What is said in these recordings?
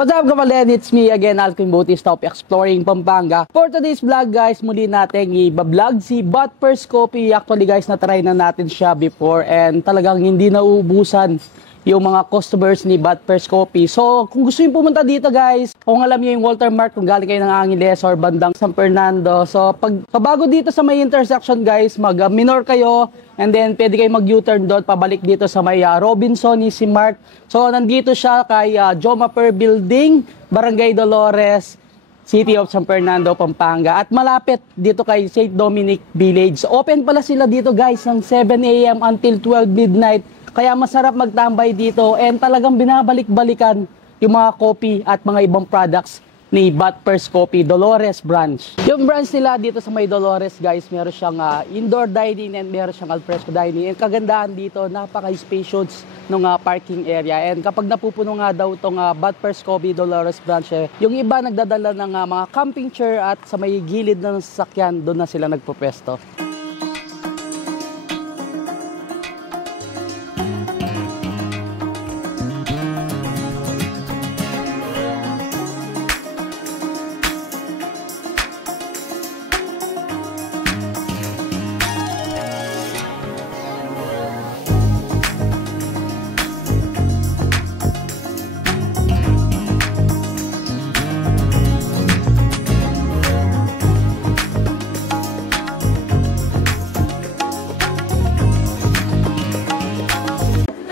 What's up, kapalend? It's me again, Alvin Bautista of Exploring Pampanga. For today's vlog, guys, muli natin i-vlog si But First Coffee. Actually, guys, na-try na natin siya before and talagang hindi nauubusan yung mga customers ni But First Coffee. So, kung gusto nyo pumunta dito, guys, kung alam nyo yung Walter Mart, kung galing kayo ng Angeles or bandang San Fernando. So, pagbago dito sa may intersection, guys, mag-minor kayo. And then, pwede kayo mag-U-turn doon, pabalik dito sa may Robinson, Easy Mart. So, nandito siya kay Jomaper Building, Barangay Dolores, City of San Fernando, Pampanga. At malapit dito kay St. Dominic Village. Open pala sila dito, guys, ng 7 a.m. until 12 midnight. Kaya masarap magtambay dito and talagang binabalik-balikan yung mga coffee at mga ibang products ni But First Coffee Dolores branch. Yung branch nila dito sa may Dolores, guys, meron siyang indoor dining and meron siyang alfresco dining. And kagandahan dito, napaka-spacious ng parking area. And kapag napupuno nga daw itong But First Coffee Dolores branch, yung iba nagdadala ng mga camping chair at sa may gilid ng sasakyan, doon na sila nagpo-pwesto.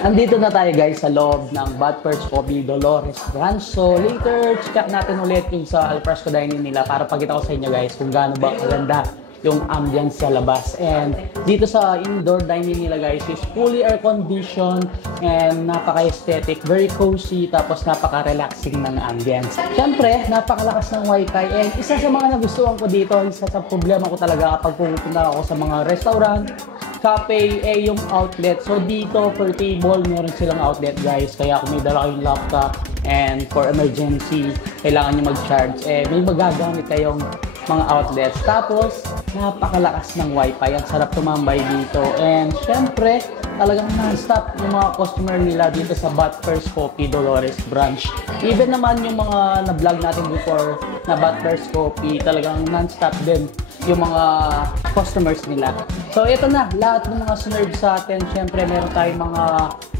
Andito na tayo, guys, sa loob ng But First Coffee Dolores branch. So later, check natin ulit yung sa alfresco dining nila para pakita ko sa inyo, guys, kung gaano ba kaganda yung ambience sa labas. And dito sa indoor dining nila, guys, is fully air conditioned and napaka-aesthetic, very cozy, tapos napaka-relaxing ng ambience. Siyempre, napakalakas ng wifi. And isa sa mga nagustuhan ko dito, isa sa problema ko talaga kapag pupunta ako sa mga restaurant, cafe, yung outlet. So dito per table meron silang outlet, guys. Kaya kung may dala kayong laptop and for emergency kailangan nyo mag-charge, may magagamit kayong mga outlets. Tapos napakalakas ng wifi, ang sarap tumambay dito. And syempre talagang non-stop yung mga customer nila dito sa But First Coffee Dolores branch. Even naman yung mga na-vlog natin before na But First Coffee, talagang non-stop din yung mga customers nila. So ito na, lahat ng mga sinerve sa atin. Syempre meron tayong mga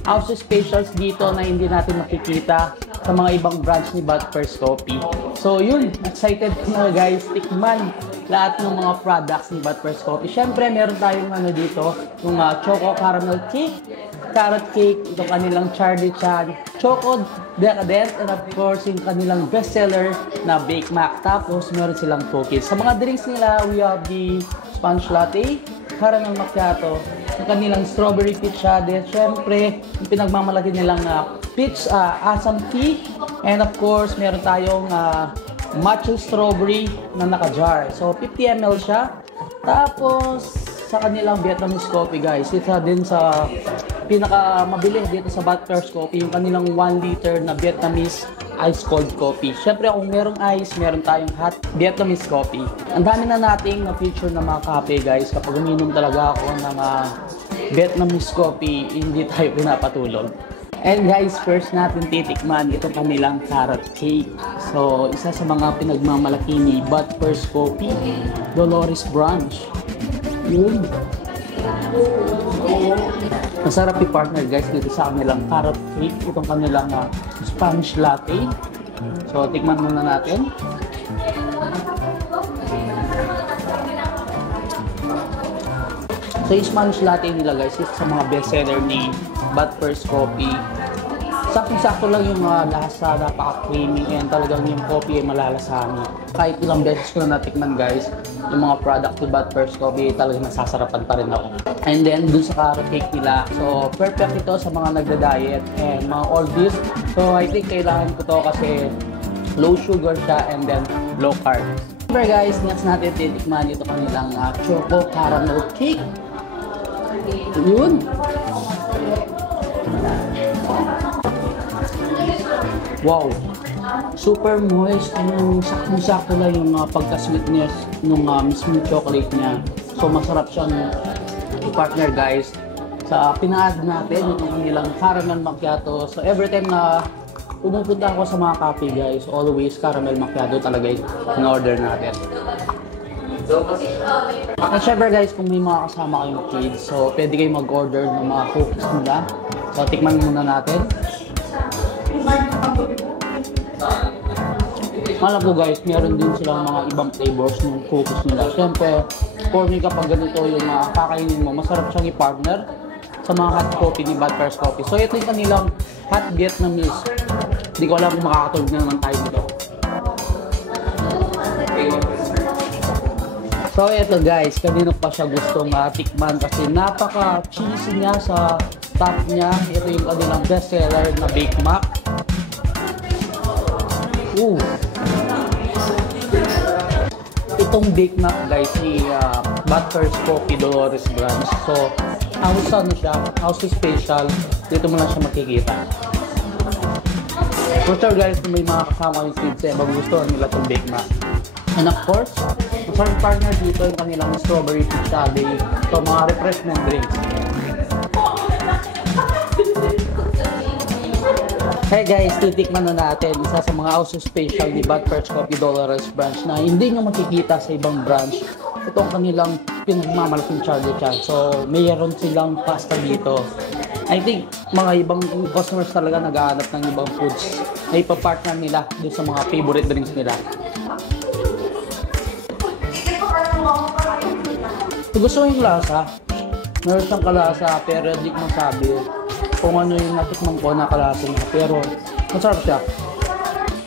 house specials dito na hindi natin makikita sa mga ibang branch ni But First Coffee. So yun, excited na, guys, tikman lahat ng mga products ni But First Coffee. Syempre meron tayong dito, yung choco caramel cake, carrot cake, itong kanilang Charlie Chan, choco decadent, and of course yung kanilang bestseller na Bake Mac. Tapos meron silang cookies. Sa mga drinks nila, we have the sponge latte, caramel macchiato, yung kanilang strawberry peach shade, syempre yung pinagmamalaki nilang peach asam tea, and of course meron tayong matcha strawberry na naka-jar. So 50 ml siya. Tapos sa kanilang Vietnamese coffee, guys, isa din sa pinakamabili dito sa But First Coffee, yung kanilang 1 liter na Vietnamese ice cold coffee. Syempre kung merong ice, meron tayong hot Vietnamese coffee. Ang dami na nating na-feature na mga kape, guys. Kapag uminom talaga ako ng Vietnamese coffee, hindi tayo pinapatulog. And guys, first natin titikman itong kanilang carrot cake. So isa sa mga pinagmamalaki ni But First Coffee Dolores branch. Yun. Masarap i-partner, guys, dito sa kanilang carrot cake, itong kanilang sponge latte. So tikman muna natin. So yung sponge latte nila, guys, is sa mga bestseller ni But First Coffee. Sakto-sakto lang yung lasa, napaka-creamy, and talagang yung coffee ay malalasahan. Kahit ilang beses ko na natikman, guys, yung mga product ni But First Coffee, talagang nasasarapan pa rin ako. And then dun sa carrot cake nila, so perfect ito sa mga nagda-diet and mga oldies. So I think kailangan ko to kasi low sugar siya and then low carb. Remember, guys, next natin titikman ito kanilang choco caramel cake. Yun. Wow, super moist, yung sakto-sakto lang yung pagka-sweetness ng mismong chocolate niya. So masarap siyang i-partner, guys, sa pina-add natin yung nilang caramel macchiato. So every time na pumupunta ako sa mga coffee guys, always caramel macchiato talaga yung order natin. And syempre guys, kung may mga kasama kayong kids, so pwede kayong mag-order ng mga cookies nila. So tikman muna natin. Alam ko guys, meron din silang mga ibang flavors ng cookies nila. Siyempre, for me kapag ganito yung kakainin mo, masarap siyang i-partner sa mga hot coffee ni Bad Pears Coffee. So ito yung kanilang hot Vietnamese. Hindi ko alam kung makakatulog na naman tayo dito. So ito guys, kanino pa siya gustong tikman kasi napaka-cheesy niya sa top niya. Ito yung kanilang bestseller na Bake Mac. Ooh. Itong Bake Mac guys ni Bad Pears Coffee Dolores Branch. So house special. Dito mo lang siya makikita. For sure guys, kung may mga kasama yung kids magugustuhan nila itong Bake Mac. And of course, masarap partner dito yung kanilang strawberry pizza day. So mga refreshment drinks. Hey guys, titikman na natin isa sa mga house special ni Bad Pears Coffee Dolores Branch na hindi nyo makikita sa ibang branch. Ito ang kanilang pinagmamalaking Charlie Chan. So, mayroon silang pasta dito. I think mga ibang customers talaga naghahanap ng ibang foods na ipapartner nila dun sa mga favorite drinks nila. Kung gusto yung lasa, meron siyang kalasa pero hindi ko masabi kung ano yung natikman ko na kalasa niya. Pero masarap siya.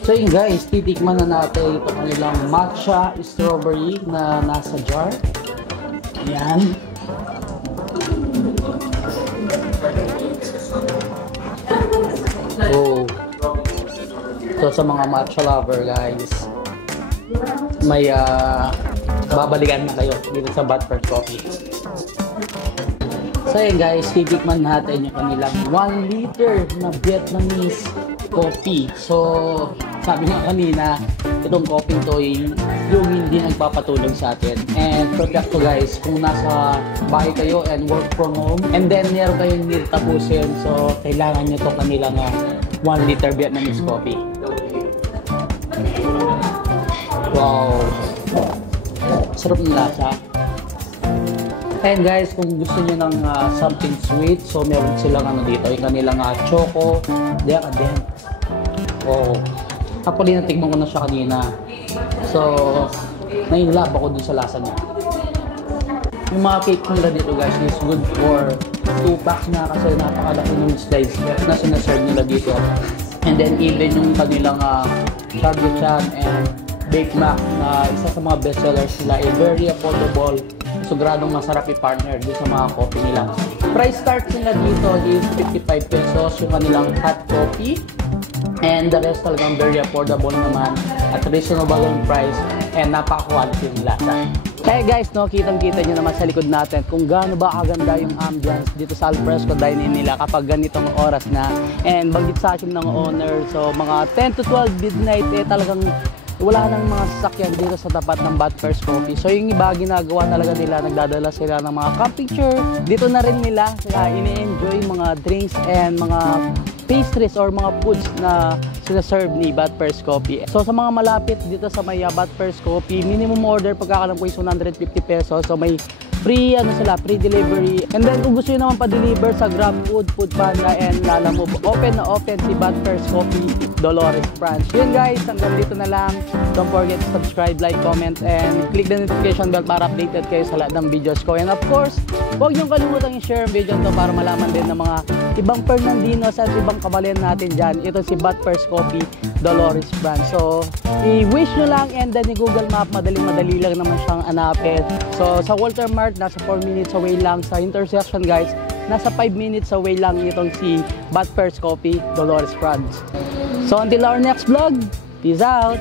So yun guys, titikman na natin ito kanilang matcha strawberry na nasa jar. Ayan. Oh. So sa mga matcha lover guys, may babalikan na kayo dito sa Bad Pears Coffee. So yun guys, titikman natin yung kanilang 1 liter na Vietnamese coffee. So sabi nga kanina, itong coffee to yung hindi nagpapatulog sa atin. And perfect to guys, kung nasa bahay kayo and work from home, and then meron kayong need tapusin, so kailangan nyo to kanilang 1 liter Vietnamese coffee. Wow! Sarap ng lasa. And guys, kung gusto niyo ng something sweet, so meron silang dito, yung kanilang choco decadent. Oh. Actually, natikman ko na siya kanina. So, nainlove ako dun sa lasa niya. Yung mga cake nila dito guys is good for 2 packs na kasi napakalaki ng slice na sinaserve nila dito. And then even yung kanilang Charlie Chan and Bake Mac na isa sa mga bestsellers nila, very affordable. Siguradong masarap i-partner din sa mga coffee nila. Price start nila dito is 55 pesos yung kanilang hot coffee. And the rest talagang very affordable naman at reasonable yung price and napaka-quality yung lasa. Kaya guys, no, kitang-kita nyo naman sa likod natin kung gaano ba kaganda yung ambience dito sa alfresco dining nila kapag ganitong oras na. And banggit sa akin ng owner, so mga 10 to 12 midnight talagang wala nang mga sasakyan dito sa tapat ng Bad Pears Coffee. So yung iba ginagawa talaga nila, nagdadala sila ng mga camping chair. Dito na rin nila ini-enjoy mga drinks and mga pastries or mga foods na sinaserve ni Bad Pears Coffee. So sa mga malapit dito sa may Bad Pears Coffee, minimum order pagkakalam ko is 150 pesos. So may free free delivery. And then kung gusto nyo naman pa-deliver sa GrabFood, Foodpanda, and Lalamove, open na open si Bad Pears Coffee Dolores Branch. Yun guys, hanggang dito na lang. Don't forget to subscribe, like, comment, and click the notification bell para updated kayo sa lahat ng videos ko. And of course, huwag nyo kalimutan i-share ang video to para malaman din ng mga ibang Fernandinos at ibang kabalyan natin dyan. Ito si Bad Pears Coffee Dolores Branch. So, i-wish nyo lang and then i-Google Map, madali lang naman siyang hanapin. So, sa Walter Mart, nasa 4 minutes away lang. Sa intersection guys, nasa 5 minutes away lang itong si Bad Pears Coffee Dolores Branch. So, until our next vlog, peace out!